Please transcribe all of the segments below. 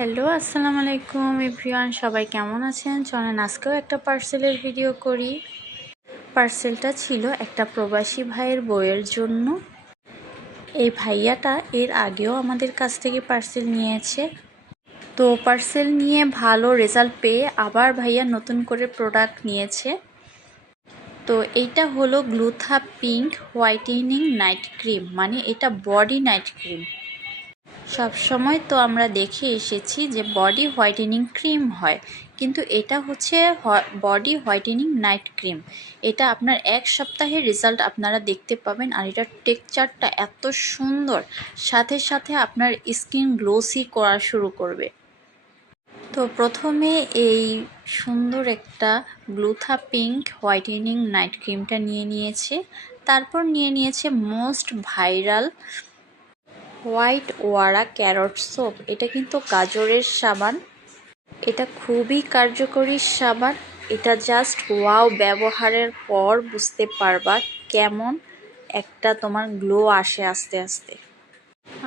Hello, আসসালামু আলাইকুম everyone. সবাই কেমন আছেন? চলেন আজকেও একটা পার্সেলের ভিডিও করি। পার্সেলটা ছিল একটা প্রবাসী ভাইয়ের বউয়ের জন্য। এই ভাইয়াটা এর আগেও আমাদের কাছ থেকে পার্সেল নিয়েছে। তো পার্সেল নিয়ে ভালো রেজাল্ট পেয়ে আবার ভাইয়া নতুন করে প্রোডাক্ট নিয়েছে। তো এইটা হলো গ্লুথা পিঙ্ক হোয়াইটেনিং নাইট ক্রিম, মানে এটা বডি নাইট ক্রিম। সব সময় তো আমরা দেখে এসেছি যে বডি হোয়াইটেনিং ক্রিম হয়, কিন্তু এটা হচ্ছে বডি হোয়াইটেনিং নাইট ক্রিম। এটা আপনার এক সপ্তাহের রেজাল্ট আপনারা দেখতে পাবেন। আর এটার টেক্সচারটা এত সুন্দর, সাথে সাথে আপনার স্কিন গ্লোসি করা শুরু করবে। তো প্রথমে এই সুন্দর একটা গ্লুথা পিঙ্ক হোয়াইটেনিং নাইট ক্রিমটা নিয়েছে। তারপর নিয়েছে মোস্ট ভাইরাল হোয়াইট ওয়ারা ক্যারট সোপ। এটা কিন্তু গাজরের সাবান। এটা খুবই কার্যকরী সাবান। এটা জাস্ট ওয়াও, ব্যবহারের পর বুঝতে পারবা কেমন একটা তোমার গ্লো আসে আস্তে আস্তে।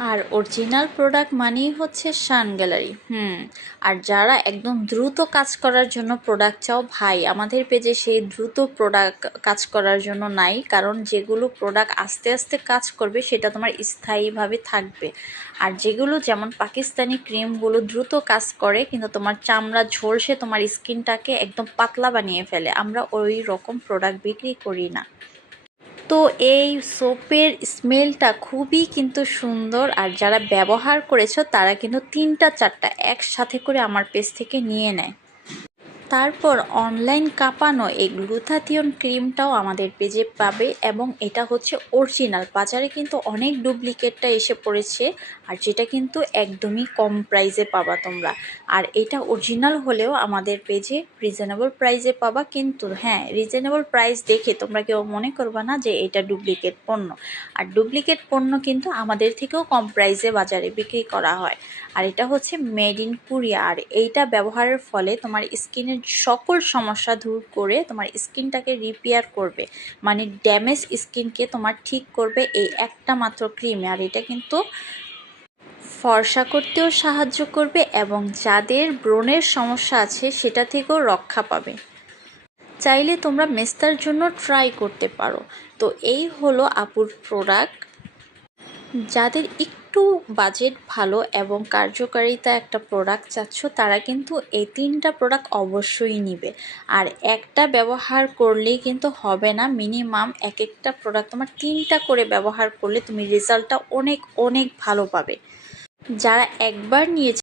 আর অরিজিনাল প্রোডাক্ট মানেই হচ্ছে শান গ্যালারি। আর যারা একদম দ্রুত কাজ করার জন্য প্রোডাক্ট চাও, ভাই আমাদের পেজে সেই দ্রুত প্রোডাক্ট কাজ করার জন্য নাই, কারণ যেগুলো প্রোডাক্ট আস্তে আস্তে কাজ করবে সেটা তোমার স্থায়ীভাবে থাকবে। আর যেগুলো যেমন পাকিস্তানি ক্রিমগুলো দ্রুত কাজ করে কিন্তু তোমার চামড়া ঝলসে তোমার স্কিনটাকে একদম পাতলা বানিয়ে ফেলে, আমরা ওই রকম প্রোডাক্ট বিক্রি করি না। তো এই সোপের স্মেলটা খুবই কিন্তু সুন্দর। আর যারা ব্যবহার করেছো তারা কিন্তু 3-4টা একসাথে করে আমার পেজ থেকে নিয়ে নেয়। তারপর অনলাইন কাঁপানো এই গ্লুথাথিয়ন ক্রিমটাও আমাদের পেজে পাবে, এবং এটা হচ্ছে অরিজিনাল। বাজারে কিন্তু অনেক ডুপ্লিকেটটা এসে পড়েছে, আর যেটা কিন্তু একদমই কম প্রাইসে পাবা তোমরা। আর এটা অরিজিনাল হলেও আমাদের পেজে রিজনেবল প্রাইসে পাবা। কিন্তু হ্যাঁ, রিজনেবল প্রাইস দেখে তোমরা কেউ মনে করবা না যে এটা ডুপ্লিকেট পণ্য। আর ডুপ্লিকেট পণ্য কিন্তু আমাদের থেকেও কম প্রাইসে বাজারে বিক্রি করা হয়। আর এটা হচ্ছে মেড ইন কোরিয়া। আর এইটা ব্যবহারের ফলে তোমার স্কিনের সকল সমস্যা দূর করে তোমার স্কিনটাকে রিপেয়ার করবে, মানে ড্যামেজ স্কিনকে তোমার ঠিক করবে এই একটা মাত্র ক্রিমে। আর এটা কিন্তু ফর্সা করতেও সাহায্য করবে, এবং যাদের ব্রণের সমস্যা আছে সেটা থেকেও রক্ষা পাবে। চাইলে তোমরা মেস্তার জন্য ট্রাই করতে পারো। তো এই হলো আপুর প্রোডাক্ট। যাদের একটু বাজেট ভালো এবং কার্যকারিতা একটা প্রোডাক্ট চাচ্ছ, তারা কিন্তু এই 3টা প্রোডাক্ট অবশ্যই নিবে। আর একটা ব্যবহার করলেই কিন্তু হবে না, মিনিমাম একটা প্রোডাক্ট তোমার 3টা করে ব্যবহার করলে তুমি রেজাল্টটা অনেক অনেক ভালো পাবে। যারা একবার নিয়েছে